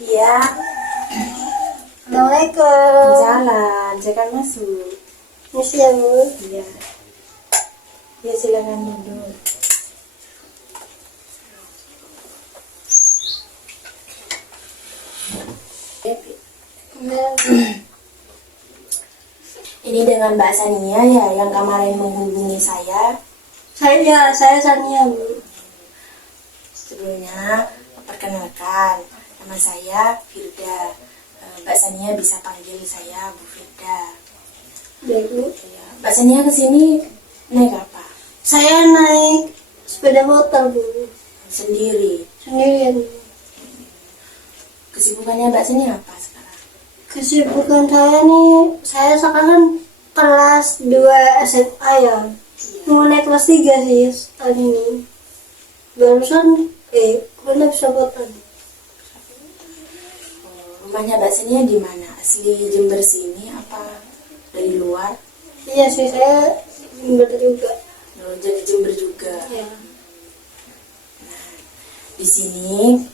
Iya. Assalamualaikum. Jalan, silakan masuk. Misi ya Bu. Iya. Ya silakan duduk. Ini dengan Mbak Sania ya yang kemarin menghubungi saya. Saya Sania Bu. Sebelumnya perkenalkan, nama saya Firda. Mbak Sania bisa panggil saya Bu Firda. Baik Bu. Ya, Mbak Sania kesini naik apa? Saya naik sepeda motor Bu. Sendiri. Sendirian Bu. Kesibukannya Mbak Sania apa sekarang? Kesibukan saya nih, saya sekarang kelas 2 SMA ya. Mau naik kelas 3 sih tahun ini. Barusan mana bisa botan. Rumahnya Mbak Sania di mana? Asli Jember sini apa dari luar? Iya sih, saya Jember juga. Oh, jadi Jember juga. Ya. Di sini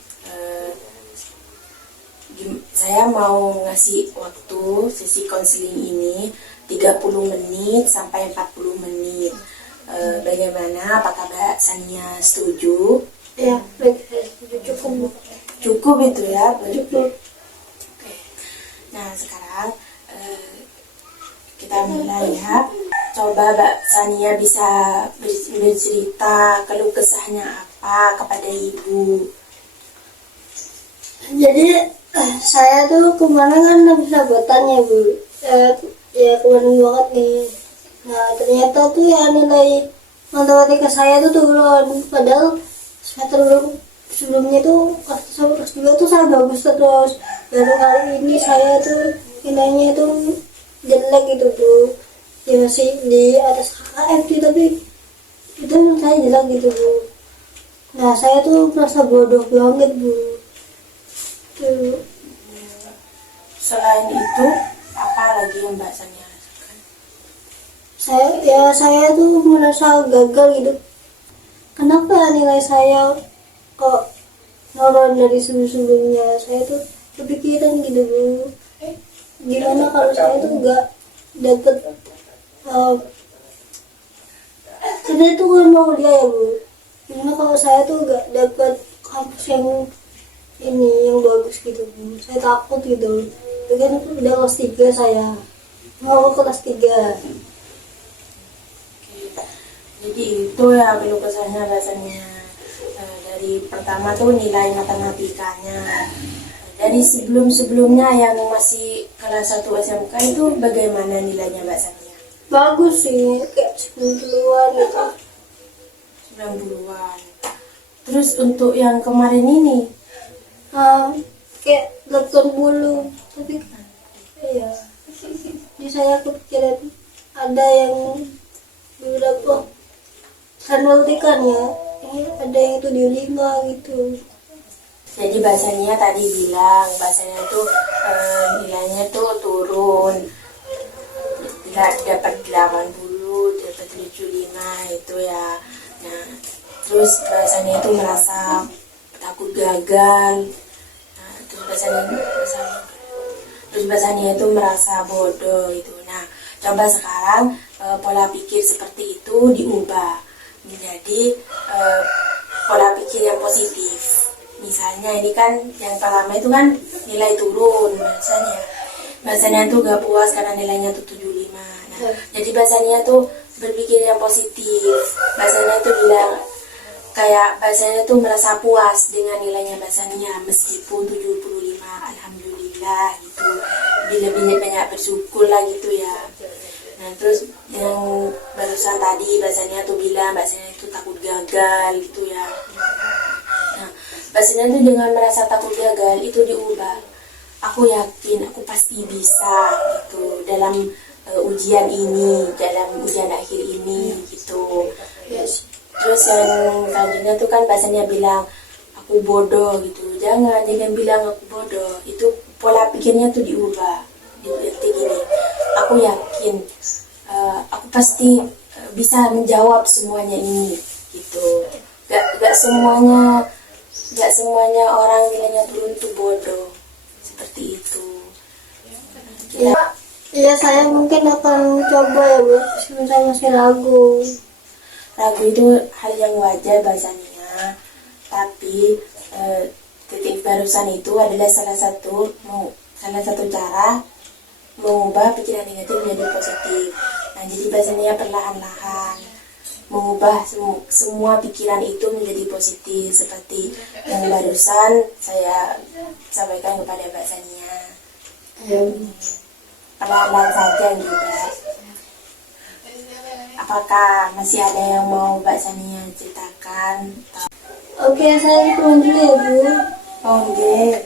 saya mau ngasih waktu sesi konseling ini 30 menit sampai 40 menit. Bagaimana? Apakah Mbak Sania setuju? Ya, baik, saya setuju. Cukup Bu. Cukup itu ya? Cukup. Oke. Nah sekarang kita mulai ya. Coba Mbak Sania bisa bercerita keluh kesahnya apa kepada Ibu. Jadi saya tuh kemarin kan habis sabotan ya Bu. Ya kemarin banget nih. Nah ternyata tuh ya nilai matematika saya tuh turun. Padahal semester sebelumnya tuh kelas 2 tuh saya bagus terus. Baru kali ini saya tuh nilainya tuh jelek gitu Bu. Ya masih di atas KKM sih, tapi itu saya jelek gitu Bu. Nah saya tuh merasa bodoh banget Bu. Tuh. Selain itu, apa lagi yang Mbak Sania rasakan? Saya tuh merasa gagal gitu. Kenapa nilai saya kok turun dari sebelumnya? Saya tuh kepikiran gitu Bu. Gimana kalau saya tuh nggak dapet sebenarnya tuh kan mau dia ya Bu. Gimana kalau saya tuh nggak dapet kampus yang ini yang bagus gitu Bu. Saya takut gitu. Kan udah kelas 3 saya. Mau ke kelas 3. Jadi itu ya keluh kesahnya Mbak Sania. Dari pertama tuh nilai matematikanya. Dari sebelumnya yang masih kelas 1 SMK itu bagaimana nilainya Mbak Sania? Bagus sih, kayak 90-an gitu. 90-an. Terus untuk yang kemarin ini Kayak 80. Tapi ya, jadi saya kepikiran ada yang beberapa sanwaltikan ya. Ada yang itu di 5 gitu. Jadi bahasanya tadi bilang bahasanya tuh nilainya tuh turun, nggak dapat 80, dapat 75 itu ya. Nah terus bahasanya itu merasa takut gagal. Nah, terus bahasanya itu merasa bodoh itu. Nah coba sekarang pola pikir seperti itu diubah menjadi pola pikir yang positif. Misalnya ini kan yang pertama itu kan nilai turun bahasanya tuh gak puas karena nilainya tuh 75. Nah, jadi bahasanya tuh berpikir yang positif. Bahasanya tuh bilang kayak bahasanya tuh merasa puas dengan nilainya bahasanya meskipun 75, alhamdulillah gitu. Lebih banyak bersyukur lah gitu ya. Nah terus yang barusan tadi bahasanya tuh bilang bahasanya itu takut gagal gitu ya. Nah bahasanya tuh dengan merasa takut gagal itu diubah. Aku yakin aku pasti bisa gitu dalam ujian ini, dalam ujian akhir ini gitu. Yes. Terus yang selanjutnya tuh kan bahasanya bilang aku bodoh gitu. Jangan bilang aku bodoh. Itu pola pikirnya tuh diubah. Diberti gini. Aku yakin aku pasti bisa menjawab semuanya ini gitu. Gak semuanya nggak semuanya orang nilainya turun tuh bodoh, seperti itu. Ya, ya saya mungkin akan coba ya Bu, saya masih ragu. Ragu itu hal yang wajar bahasanya, tapi titik barusan itu adalah salah satu cara mengubah pikiran negatif menjadi positif. Nah, jadi bahasanya perlahan-lahan mengubah semua pikiran itu menjadi positif, seperti yang barusan saya sampaikan kepada Mbak Sania. Perlahan-lahan saja juga. Apakah masih ada yang mau Mbak Sania ceritakan? Oke, saya pulang dulu ya Bu. Oh, iya.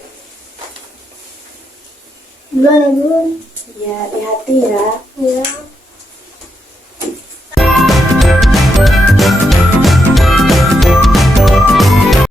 Duluan ya Bu. Ya, hati-hati ya. Ya.